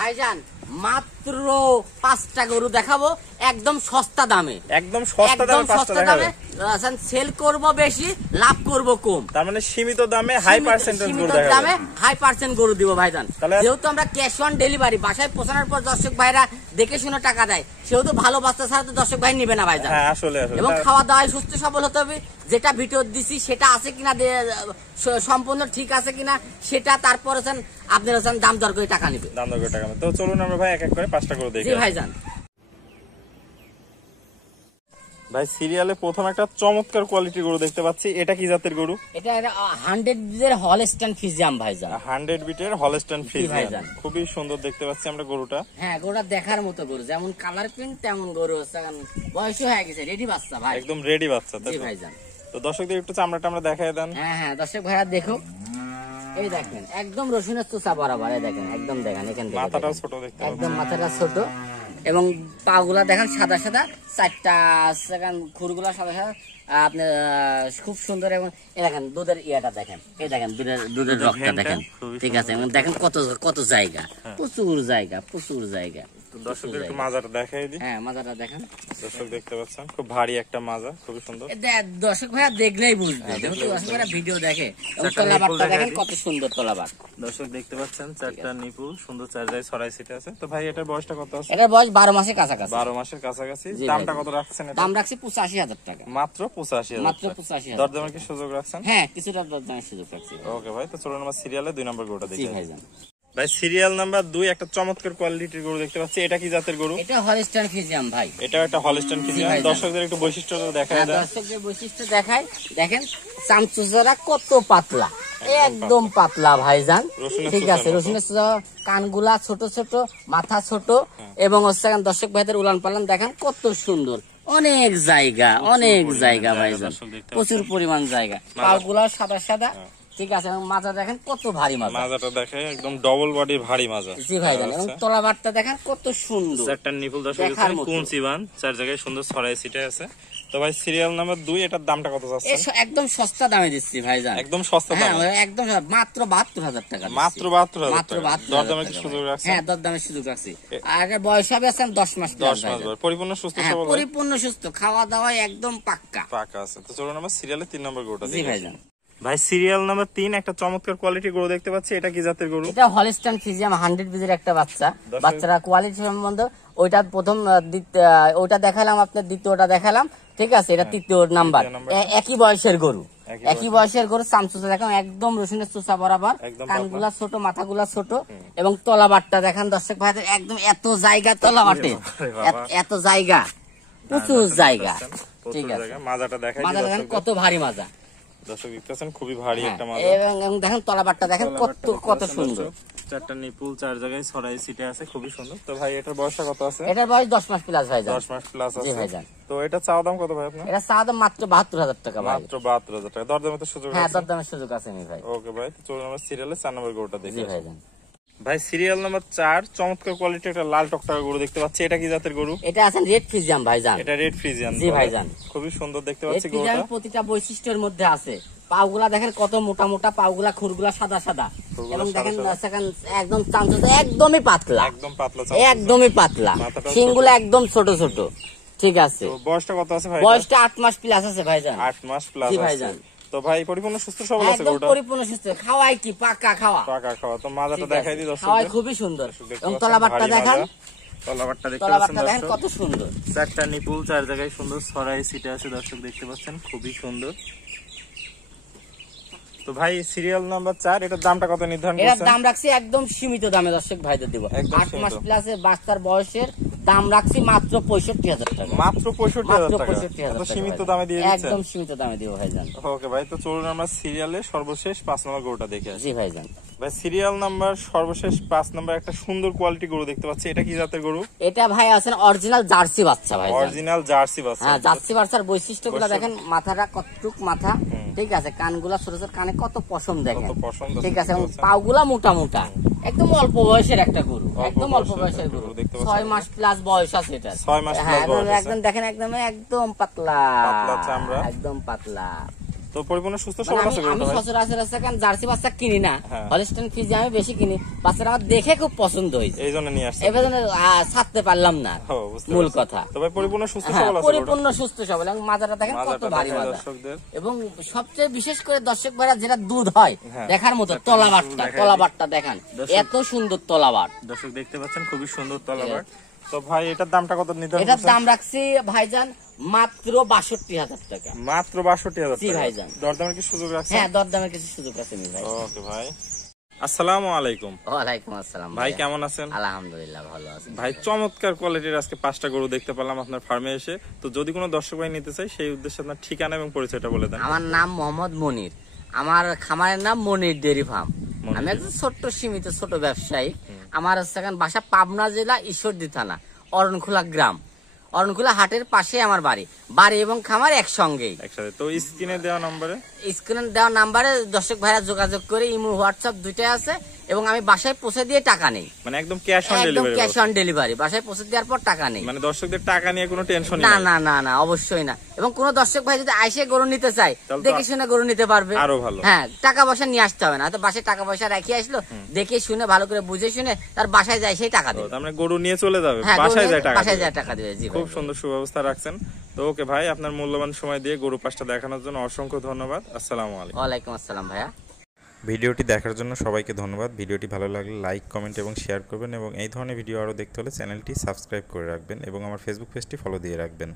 ভাইজান মাত্র 5টা গরু দেখাবো একদম সস্তা দামে, একদম সস্তা দামে 5টা দেখাবে। সেল করব বেশি, লাভ করব কম, তার মানে সীমিত দামে হাই পার্সেন্টেজ গরু দেখাবে, দামে হাই পার্সেন্ট গরু দিব ভাইজান। যেহেতু আমরা ক্যাশ অন ডেলিভারি, বাসায় পৌঁছানোর পর দর্শক ভাইরা দেখে শুনে টাকা দেয়, সেহেতু ভালো বাচ্চা ছাড়া তো দর্শক ভাই নিবে না ভাইজান। হ্যাঁ আসলে এবং খাওয়া দাওয়ায় সুস্থ সবল হতে হবে, যেটা ভিডিও দিছি সেটা আছে কিনা, সম্পূর্ণ ঠিক আছে কিনা সেটা, তারপর আপনার দাম দর করে টাকা নেবে, দাম দর করে টাকা নেবে। তো চলুন আমরা ভাই এক এক করে 5টা গরু দেখি। জি ভাইজান। ভাই সিরিয়ালে প্রথম একটা চমৎকার কোয়ালিটির গরু দেখতে পাচ্ছি, এটা কি জাতের গরু? এটা 100 বিটের হলস্টাইন ফ্রিজিয়ান ভাইজান। 100 বিটের হলস্টাইন ফ্রিজিয়ান, খুবই সুন্দর দেখতে পাচ্ছি আমরা গরুটা। হ্যাঁ, গরুটা দেখার মতো গরু, যেমন কালার প্রিন্ট তেমন গরু, বয়সও হয়ে গেছে, রেডি বাচ্চা ভাই, একদম রেডি বাচ্চা। জি ভাইজান। তো দর্শকদের একটু চামড়াটা আমরা দেখায় দেন। হ্যাঁ হ্যাঁ, দর্শক ভাইরা দেখো, এই দেখেন একদম রসুনের চোষা বরাবর, এই দেখেন একদম, দেখেন এখান থেকে মাথাটাও ছোট দেখতে, একদম মাথাটা ছোট, এবং পাগুলা দেখেন সাদা সাদা, 4টা খুরগুলা সাদা সাদা, আপনার খুব সুন্দর। এবং এই দেখেন দুধের ইয়াটা দেখেন, এই দেখেন দুধের রক্তটা দেখেন, ঠিক আছে। এবং দেখেন কত কত জায়গা, প্রচুর জায়গা, প্রচুর জায়গা। দর্শকদের একটু মাজাটা দেখাই দিই। হ্যাঁ, মাজাটা দেখেন, দর্শক দেখতে পাচ্ছেন খুব ভারী একটা মাজা, খুবই সুন্দর। দর্শক ভাইয়া দেখলেই বুঝবে, যেহেতু দর্শক ভাইয়া ভিডিও দেখে। তলাবারটা দেখেন কত সুন্দর তলাবার, দর্শক দেখতে পাচ্ছেন 4টা নিপুল সুন্দর, 4 জায়গায় ছড়াই ছিটে আছে। তো ভাই এটার বয়সটা কত আছে? এটার বয়স 12 মাসের কাছাকাছি। 12 মাসের কাছাকাছি। দামটা কত রাখছেন? দাম রাখছি 85,000 টাকা, মাত্র 85,000, মাত্র 85,000। দরদামের কি সুযোগ রাখছেন? হ্যাঁ, কিছুটা দরদামের সুযোগ রাখছি। ওকে ভাই, তো চলুন আমরা সিরিয়ালে 2 নম্বর গরুটা দেখি। জি ভাইজান। ভাই সিরিয়াল নাম্বার 2 একটা চমৎকার কোয়ালিটির গরু দেখতে পাচ্ছি, এটা কি জাতের গরু? এটা হলস্টাইন ফ্রিজিয়ান ভাই। এটা একটা হলস্টাইন ফ্রিজিয়ান। দর্শকদের একটু বৈশিষ্ট্যটা দেখায় দেন। দর্শকদের বৈশিষ্ট্য দেখাই, দেখেন চামচুজরা কত পাতলা, একদম পাতলা ভাইজান, ঠিক আছে। রসুনের কানগুলা ছোট ছোট, মাথা ছোট, এবং দর্শক ভাইদের উলান পালান দেখেন কত সুন্দর, অনেক জায়গা, অনেক জায়গা ভাইজান, প্রচুর পরিমাণ জায়গা। পাগুলা সাদা সাদা, ঠিক আছে। এবং মাজা দেখেন কত ভারী মাজা, মাজাটা দেখেন একদম ডবল বডি ভারী মাজা। জি ভাইজান। এবং তলাবারটা দেখেন কত সুন্দর, 4টা নিপুল দর্শক দেখেন, কুঞ্চিবান 4 জায়গায় সুন্দর ছড়াই ছিটে আছে। তো ভাই সিরিয়াল নাম্বার 2 এটার দামটা কত যাচ্ছে? একদম সস্তা দামে দিচ্ছি ভাইজান, একদম সস্তা দামে। হ্যাঁ, একদম মাত্র 72,000 টাকা, মাত্র 72,000 মাত্র টাকা। 72,000 দরদামের কি সুযোগ রাখছেন? হ্যাঁ, দরদামের সুযোগ রাখছি। আগে বয়স হবে 10 মাস, 10 মাস বয়স, পরিপূর্ণ সুস্থ সবল, পরিপূর্ণ সুস্থ, খাওয়া দাওয়া একদম পাক্কা আছে। তো চলুন আমরা সিরিয়ালে 3 নম্বর গরুটা দেখি। জি ভাইজান। ভাই সিরিয়াল নাম্বার 3 একটা চমৎকার কোয়ালিটির গরু দেখতে পাচ্ছি, এটা কি জাতের গরু? এটা হলস্টাইন ফ্রিজিয়ান 100 বিটের একটা বাচ্চা। বাচ্চারা কোয়ালিটি সম্বন্ধে ওইটা প্রথম ওইটা দেখালাম, আপনার দ্বিতীয়টা দেখালাম, ঠিক আছে। এটা তৃতীয় নাম্বার, একই বয়সের গরু, একই বয়সের গরু। চামচুচা দেখেন একদম রসুনের চোষা বরাবর, কানগুলা ছোট, মাথাগুলা ছোট, এবং তলাবারটা দেখেন দর্শক ভাইদের একদম এত জায়গা, তলাবারটে এত জায়গা, প্রচুর জায়গা, ঠিক আছে। মাজাটা দেখাই, মাজা দেখেন কত ভারী মাজা, দর্শক দেখতেছেন খুবই ভারী একটা মাজা। এবং দেখেন তলাবারটা দেখেন কত কত সুন্দর, 4টা নিপুল 4 জায়গায় ছড়াই ছিটে আছে, খুবই সুন্দর। তো ভাই এটার বয়সটা কত আছে? এটার বয়স 10 মাস প্লাস ভাইজান, 10 মাস প্লাস আছে। জি ভাইজান। তো এটা চাওয়া দাম কত ভাই আপনার? এটা চাওয়া দাম মাত্র 72,000 টাকা ভাই, মাত্র 72,000 টাকা। দরদামের তো সুযোগ আছে? হ্যাঁ, দরদামের সুযোগ আছে নি ভাই। ওকে ভাই, তো চলুন আমরা সিরিয়ালে 4 নম্বর গরুটা দেখি। জি ভাইজান। ভাই সিরিয়াল নাম্বার 4 চমৎকার কোয়ালিটির একটা লাল টকটকা গরু দেখতে পাচ্ছি, এটা কি জাতের গরু? এটা আছে রেড ফ্রিজিয়ান ভাইজান। এটা রেড ফ্রিজিয়ান, জি ভাইজান। খুবই সুন্দর দেখতে পাচ্ছি গরুটা। ফ্রিজিয়ান প্রতিটা বৈশিষ্ট্যের মধ্যে আছে, পাগুলা দেখেন কত মোটা মোটা, পাগুলা খুরগুলা সাদা সাদা, এবং দেখেন একদম চামচুচা, একদমই পাতলা, একদম পাতলা, একদমই পাতলা, শিংগুলা একদম ছোট ছোট, ঠিক আছে। তো বয়সটা কত আছে ভাই? বয়সটা 8 মাস প্লাস আছে ভাইজান, 8 মাস প্লাস জি আছে ভাইজান। তো ভাই পরিপূর্ণ সুস্থ সবল আছে একদম গরুটা, পরিপূর্ণ সুস্থ, খাওয়াই কি পাকা খাওয়া, পাকা খাওয়া। তো মাজাটা দেখাই দিই দর্শক, খাওয়াই খুবই সুন্দর। এবং তলাবারটা দেখান, তলাবারটা তলাবারটা দেখেন কত সুন্দর, 4টা নিপুল 4 জায়গায় সুন্দর ছড়াই ছিটে আছে, দর্শক দেখতে পাচ্ছেন খুবই সুন্দর। তো ভাই সিরিয়াল নাম্বার 4 এটার দামটা কত নির্ধারণ করছেন? এটার দাম রাখছি একদম সীমিত দামে দর্শক ভাইদের দেব। 8 মাস প্লাসের বাচ্চার বয়সের দাম রাখছি মাত্র 65,000 টাকা, মাত্র 65,000 টাকা। তো সীমিত দামে দিয়ে দিচ্ছেন? একদম সীমিত দামে দিব ভাইজান। ওকে ভাই, তো চলুন আমরা সিরিয়ালে সর্বশেষ 5 নম্বর গরুটা দেখে আসি। জি ভাইজান। ভাই সিরিয়াল নাম্বার সর্বশেষ 5 নম্বর একটা সুন্দর কোয়ালিটি গরু দেখতে পাচ্ছি, এটা কি জাতের গরু? এটা ভাই আছেন অরিজিনাল জার্সি বাচ্চা ভাই, অরিজিনাল জার্সি বাচ্চা। হ্যাঁ, জার্সি বাচ্চার বৈশিষ্ট্যগুলো দেখেন, মাথাটা কতটুক মাথা, ঠিক আছে, কানগুলা ছোট ছোট, কানে কত পশম দেখেন, ঠিক আছে, এবং পাগুলা মোটা মোটা, একদম অল্প বয়সের একটা গরু, একদম অল্প বয়সের গরু, 6 মাস প্লাস বয়স আছে এটা, 6 মাস প্লাস বয়স আছে। একদম দেখেন একদম পাতলা, পাতলা চামড়া, একদম পাতলা, তো পরিপূর্ণ সুস্থ মানে সবল আছে আমি গরুটা ভাই? সচরাচর আছে কারণ জার্সি বাচ্চা কিনি না, হ্যাঁ। হলিস্টাইন ফ্রিজিয়ান আমি বেশি কিনি। বাচ্চাটা আমার দেখে খুব পছন্দ হয়েছে, এই জন্য নিয়ে আসছে। এবার ছাড়তে পারলাম না, ও, বুঝতে মূল পারছি। কথা। তো ভাই পরিপূর্ণ সুস্থ হ্যাঁ, সবল আছে গরুটা? পরিপূর্ণ সুস্থ সবল, এবং মাজাটা দেখেন কত মাজাটা ভারী দেখায় মাজা। দর্শকদের। এবং সবচেয়ে বিশেষ করে দর্শক ভাইরা যেটা দুধ হয় হ্যাঁ। দেখার মতো, একটা তলাবাটটা দেখায় দিই। তলাবাটটা দেখেন, দর্শক- এত সুন্দর তলাবাট। দর্শক দেখতে পাচ্ছেন খুবই সুন্দর তলাবার। তো ভাই এটার দামটা কত নির্ধারণ এটার করছেন? দাম রাখছি ভাইজান মাত্র 62,000 টাকা। মাত্র 62,000 জি টাকা। ভাইজান। দরদামের কি সুযোগ রাখছেন? হ্যাঁ, দরদামের কিছু সুযোগ আছে নি ভাই। ওকে ভাই। আসসালামু আলাইকুম ওয়ালাইকুম আসসালাম ভাই, কেমন আছেন? আলহামদুলিল্লাহ ভালো আছি ভাই চমৎকার কোয়ালিটির আজকে 5টা গরু দেখতে পেলাম আপনার ফার্মে এসে। তো যদি কোনো দর্শক ভাই নিতে চাই সেই উদ্দেশ্যে আপনার ঠিকানা এবং পরিচয়টা বলে দেন। আমার নাম মোহাম্মদ মনির, আমার খামারের নাম মনির ডেয়ারি ফার্ম। মনির আমি একজন ছোট্ট সীমিত ছোট ব্যবসায়ী। আমার হচ্ছে এখন বাসা পাবনা জেলা ঈশ্বরদী থানা অরণখোলা গ্রাম, অরণখোলা হাটের পাশে আমার বাড়ি। বাড়ি এবং খামার একসঙ্গেই। একসাথে। তো স্ক্রিনে দেওয়া নম্বরে স্ক্রিনে দেওয়া নাম্বারে দর্শক ভাইরা যোগাযোগ করে ইমো হোয়াটসঅ্যাপ দুইটাই আছে, এবং আমি বাসায় পৌঁছে দিয়ে টাকা নেই, মানে একদম ক্যাশ অন একদম ডেলিভারি। Cash on delivery. বাসায় পৌঁছে দেওয়ার পর টাকা নেই। মানে দর্শকদের টাকা নিয়ে কোনো টেনশন না নেই। না না না, অবশ্যই না। এবং কোন দর্শক ভাই যদি আইসে গরু নিতে চায়, তাহলে তো দেখে শুনে গরু নিতে পারবে। আরো ভালো। হ্যাঁ, টাকা পয়সা নিয়ে আসতে হবে না, হয়তো বাসায় টাকা পয়সা রেখে আসলো, দেখে শুনে ভালো করে বুঝে শুনে তার বাসায় যায় সেই টাকা তো দেবে। তার মানে গরু নিয়ে চলে যাবে, হ্যাঁ, বাসায় যায় টাকা বাসায় দিবে। যায় টাকা দেবে। জি খুব ভাই। সুন্দর সুব্যবস্থা রাখছেন। তো ওকে ভাই, আপনার মূল্যবান সময় দিয়ে গরু পাঁচটা দেখানোর জন্য অসংখ্য ধন্যবাদ। আসসালামু আলাইকুম। ওয়ালাইকুম আসসালাম ভাইয়া। ভিডিওটি দেখার জন্য সবাইকে ধন্যবাদ। ভিডিওটি ভালো লাগলে লাইক, কমেন্ট এবং শেয়ার করবেন, এবং এই ধরনের ভিডিও আরও দেখতে হলে চ্যানেলটি সাবস্ক্রাইব করে রাখবেন এবং আমার ফেসবুক পেজটি ফলো দিয়ে রাখবেন।